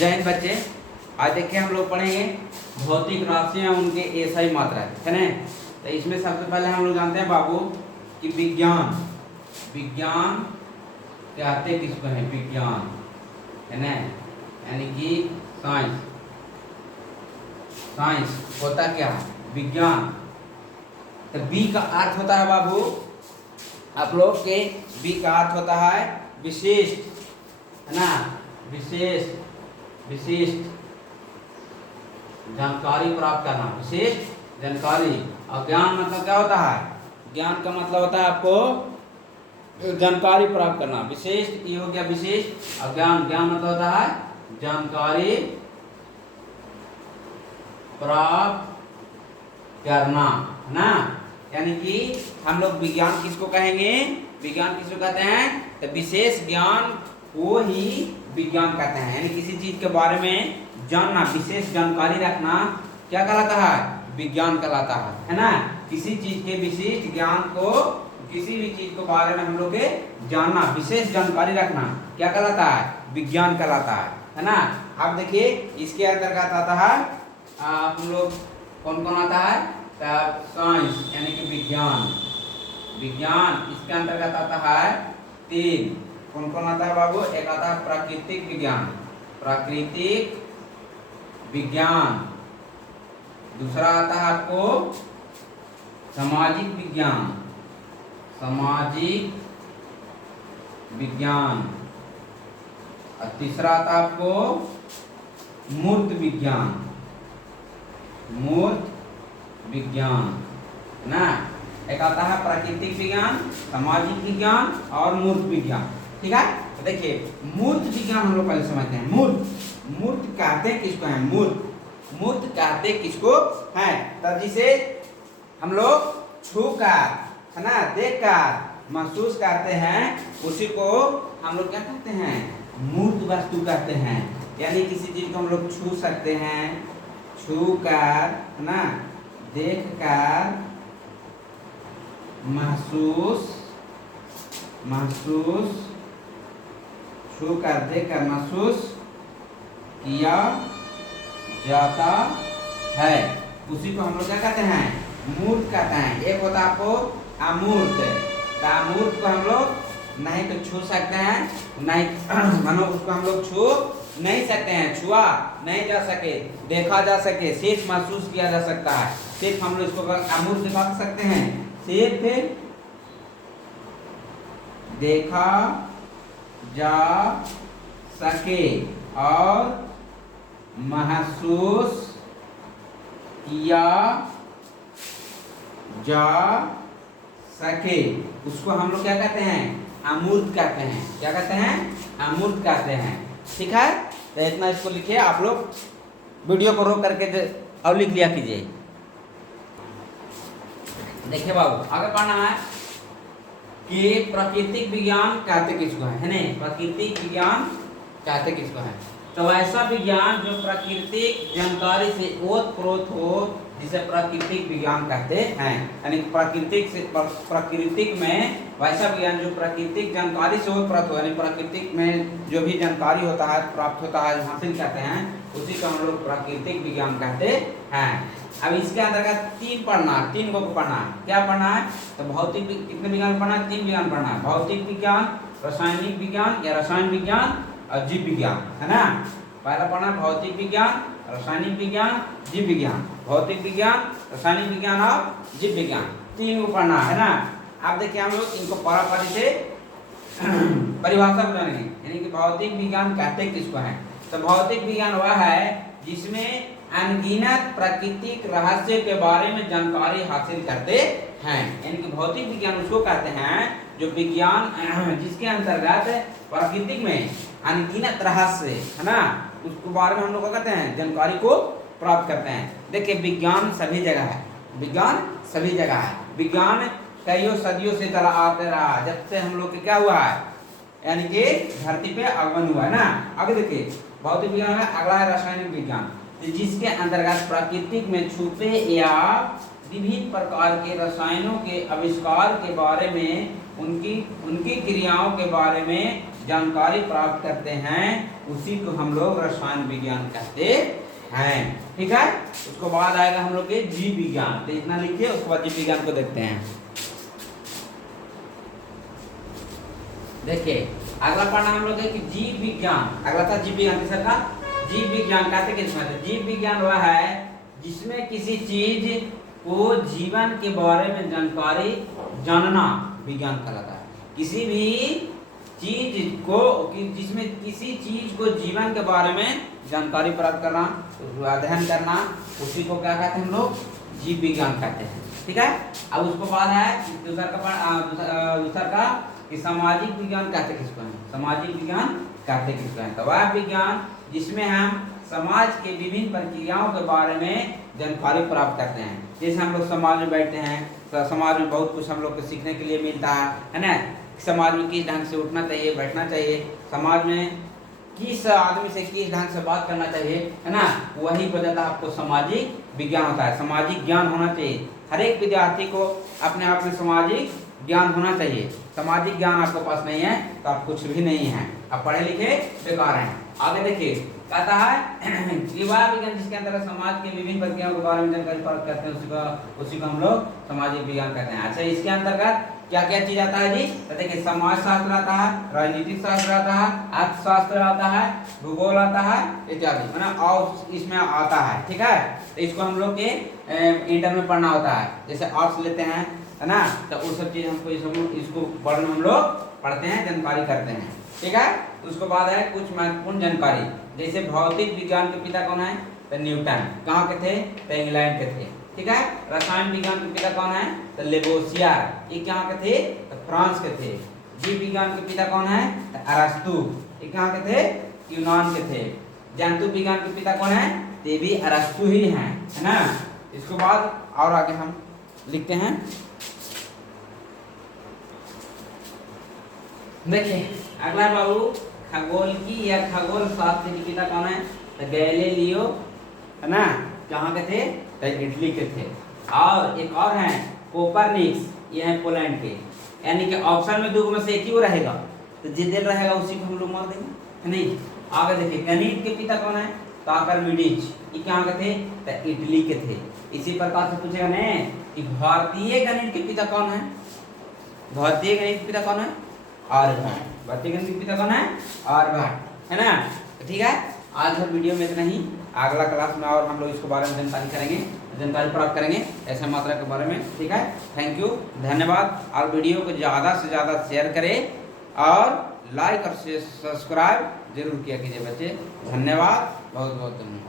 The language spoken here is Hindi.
जय हिंद बच्चे। आज देखिए हम लोग पढ़ेंगे भौतिक राशियां उनके एसआई मात्रा है ना। तो इसमें सबसे पहले हम लोग जानते हैं बाबू कि विज्ञान विज्ञान कहते किसको है, विज्ञान है ना, यानी कि साइंस। साइंस होता क्या है, विज्ञान। तो बी का अर्थ होता है बाबू आप लोग के, बी का अर्थ होता है विशिष्ट है ना, विशिष्ट जानकारी प्राप्त करना, विशिष्ट जानकारी। और ज्ञान मतलब क्या होता है, ज्ञान का मतलब होता है आपको जानकारी प्राप्त करना। विशिष्ट ये हो गया विशिष्ट, और ज्ञान मतलब होता है जानकारी प्राप्त करना है ना। यानी कि हम लोग विज्ञान किसको कहेंगे, विज्ञान किसको कहते हैं, तो विशेष ज्ञान को ही विज्ञान कहते हैं। यानी किसी चीज के बारे में जानना, विशेष जानकारी रखना क्या कहलाता है, विज्ञान कहलाता है ना। किसी चीज के विशिष्ट ज्ञान को, किसी भी चीज के बारे में हम लोग के जानना, विशेष जानकारी रखना क्या कहलाता है, विज्ञान कहलाता है ना। अब देखिए इसके अंतर्गत आता है हम लोग कौन कौन आता है, साइंस यानी कि विज्ञान। इसके अंतर्गत आता है तीन, कौन कौन आता है बाबू, एक आता है प्राकृतिक विज्ञान, दूसरा आता है आपको सामाजिक विज्ञान, और तीसरा आता है आपको मूर्त विज्ञान ना। एक आता है प्राकृतिक विज्ञान, सामाजिक विज्ञान और मूर्त विज्ञान। ठीक है, तो देखिए मूर्त विज्ञान हम लोग पहले समझते हैं। मूर्त कहते किसको है, मूर्त कहते किसको है, तब जिसे हम लोग छूकर है ना, देखकर महसूस करते हैं, उसी को हम लोग क्या कहते हैं, मूर्त वस्तु कहते हैं। यानी किसी चीज को हम लोग छू सकते हैं, छूकर है ना, देखकर महसूस छूकर देखकर महसूस किया जाता है, उसी को हम लोग क्या कहते हैं, मूर्त कहते हैं। एक होता है आपको अमूर्त, तो अमूर्त को हम लोग नहीं तो छू सकते हैं, नहीं मानो उसको हम लोग छू नहीं सकते हैं, छुआ नहीं जा सके, देखा जा सके, सिर्फ महसूस किया जा सकता है, सिर्फ हम लोग इसको अमूर्त कह सकते हैं। सिर्फ देखा जा सके और महसूस किया जा सके, उसको हम लोग क्या कहते हैं, अमूर्त कहते हैं। क्या कहते हैं, अमूर्त कहते हैं। ठीक है, तो इतना इसको लिखिए आप लोग, वीडियो को रोक करके और लिख लिया कीजिए। देखिए बाबू आगे पढ़ना है कि प्राकृतिक विज्ञान कहते किसको है ना, प्राकृतिक विज्ञान कहते किसको है, तो ऐसा विज्ञान जो प्राकृतिक जानकारी से ओतप्रोत हो, जिसे प्राकृतिक विज्ञान कहते हैं। यानी प्राकृतिक में वैसा विज्ञान जो प्राकृतिक जानकारी से ओतप्रोत हो, यानी प्राकृतिक में जो भी जानकारी होता है, प्राप्त होता है, हासिल करते हैं, उसी को हम लोग प्राकृतिक विज्ञान कहते हैं। अब इसके अंतर्गत तीन को पढ़ना है। क्या पढ़ना है, तो भौतिक कितने विज्ञान पढ़ना है, 3 विज्ञान पढ़ना है। भौतिक विज्ञान, रासायनिक विज्ञान या रसायन विज्ञान और जीव विज्ञान है ना। पहला पढ़ना भौतिक विज्ञान, रासायनिक विज्ञान, जीव विज्ञान। भौतिक विज्ञान, रासायनिक विज्ञान और जीव विज्ञान, 3 को पढ़ना है ना। अब देखिए हम लोग इनको परापारी से परिभाषा बताएंगे, यानी कि भौतिक विज्ञान कहते किसको है। तो भौतिक विज्ञान वह है जिसमें अनगिनत प्राकृतिक रहस्य के बारे में जानकारी हासिल करते हैं। यानी कि भौतिक विज्ञान उसको कहते हैं जो विज्ञान जिसके अंतर्गत प्राकृतिक में अनगिनत रहस्य है ना, उसके बारे में हम लोग कहते हैं, जानकारी को प्राप्त करते हैं। देखिए विज्ञान सभी जगह है, विज्ञान कईयों सदियों से चला आते रहा, जब से हम लोग के क्या हुआ है, यानी कि धरती पे आगमन हुआ है ना। आगे देखिए भौतिक विज्ञान है, अगला है रासायनिक विज्ञान, जिसके अंतर्गत प्राकृतिक में छुपे या विभिन्न प्रकार के रसायनों के आविष्कार के बारे में उनकी उनकी क्रियाओं के बारे में जानकारी प्राप्त करते हैं, उसी को हम लोग रसायन विज्ञान कहते हैं। ठीक है, उसके बाद आएगा हम लोग के जीव विज्ञान। तो इतना लिखिए, उसके बाद जीव विज्ञान को देखते हैं। देखिए अगला पढ़ना हम लोग है कि जीव विज्ञान। अगला था जीव विज्ञान सर का। जीव विज्ञान कहते किसमें? जीव विज्ञान वह है जिसमें किसी चीज को जीवन के बारे में जानकारी जानना विज्ञान कहलाता है। किसी भी चीज को जिसमें किसी चीज को जीवन के बारे में जानकारी प्राप्त करना, अध्ययन करना, उसी को क्या कहते हैं हम लोग? जीव विज्ञान कहते हैं। ठीक है, अब उसको बाद है दूसरा का कि सामाजिक विज्ञान कहते किसको हैं? सामाजिक विज्ञान कहते किसको हैं? तो वह विज्ञान जिसमें हम समाज के विभिन्न प्रक्रियाओं के बारे में जानकारी प्राप्त करते हैं। जैसे हम लोग समाज में बैठते हैं तो समाज में बहुत कुछ हम लोग को सीखने के लिए मिलता है ना। समाज में किस ढंग से उठना चाहिए, बैठना चाहिए, समाज में किस आदमी से किस ढंग से बात करना चाहिए, है ना, वही वजह आपको सामाजिक विज्ञान होता है। सामाजिक ज्ञान होना चाहिए हर एक विद्यार्थी को, अपने आप में सामाजिक ज्ञान होना चाहिए। सामाजिक ज्ञान आपके पास नहीं है तो आप कुछ भी नहीं है, आप पढ़े लिखे बेकार हैं। आगे देखिए कहता है युवा विज्ञान जिसके अंतर्गत समाज के विभिन्न प्रक्रियाओं के बारे में जानकारी प्राप्त करते हैं, उसी को हम लोग सामाजिक विज्ञान कहते हैं। अच्छा, इसके अंतर्गत क्या क्या चीज आता है जी? तो देखिए समाज शास्त्र आता है, राजनीतिक शास्त्र आता है, अर्थशास्त्र आता है, भूगोल आता है इत्यादि, है ना, और इसमें आता है। ठीक है, तो इसको हम लोग के इंटर में पढ़ना होता है। जैसे आर्ट्स लेते हैं, है ना, तो वो सब चीज हमको इसको पढ़ने हम लोग पढ़ते हैं, जानकारी करते हैं। ठीक है, उसके बाद है कुछ महत्वपूर्ण जानकारी। जैसे भौतिक विज्ञान के पिता कौन है? तो न्यूटन। कहाँ के थे? तो इंग्लैंड के थे। ठीक है, रसायन विज्ञान के पिता कौन है? तो लेवोसियर। ये कहाँ के थे? तो फ्रांस के थे। जीव विज्ञान के पिता कौन है? तो अरस्तु। ये कहाँ के थे? यूनान के थे। जंतु विज्ञान के पिता कौन है? ये भी अरस्तु ही हैं, है ना। इसके बाद और आगे हम लिखते हैं। देखिए अगला बाबू खगोल की या खगोल शास्त्र के पिता कौन है? तो गैलीलियो, है ना, कहाँ के थे? तो इटली के थे। और एक और हैं कोपरनिकस, ये हैं पोलैंड के। यानी कि ऑप्शन में दो में से एक ही वो रहेगा, तो जिधर रहेगा उसी को हम लोग मार देंगे, है नहीं। आगे देखिए गणित के पिता कौन है? तो आर्किमिडीज। ये कहाँ के थे? तो इटली के थे। इसी प्रकार से पूछेगा नहीं कि भारतीय गणित के पिता कौन है? भारतीय गणित के पिता कौन है? आर्यभट्ट। भारतीय गणित के पिता कौन है? आर्यभट्ट, है ना। तो ठीक है, आज हर वीडियो में इतना ही। अगला क्लास में और हम लोग इसके बारे में जानकारी प्राप्त करेंगे ऐसे मात्रा के बारे में। ठीक है, थैंक यू, धन्यवाद। और वीडियो को ज़्यादा से ज़्यादा शेयर करें और लाइक और सब्सक्राइब जरूर किया कीजिए बच्चे। धन्यवाद, बहुत बहुत धन्यवाद।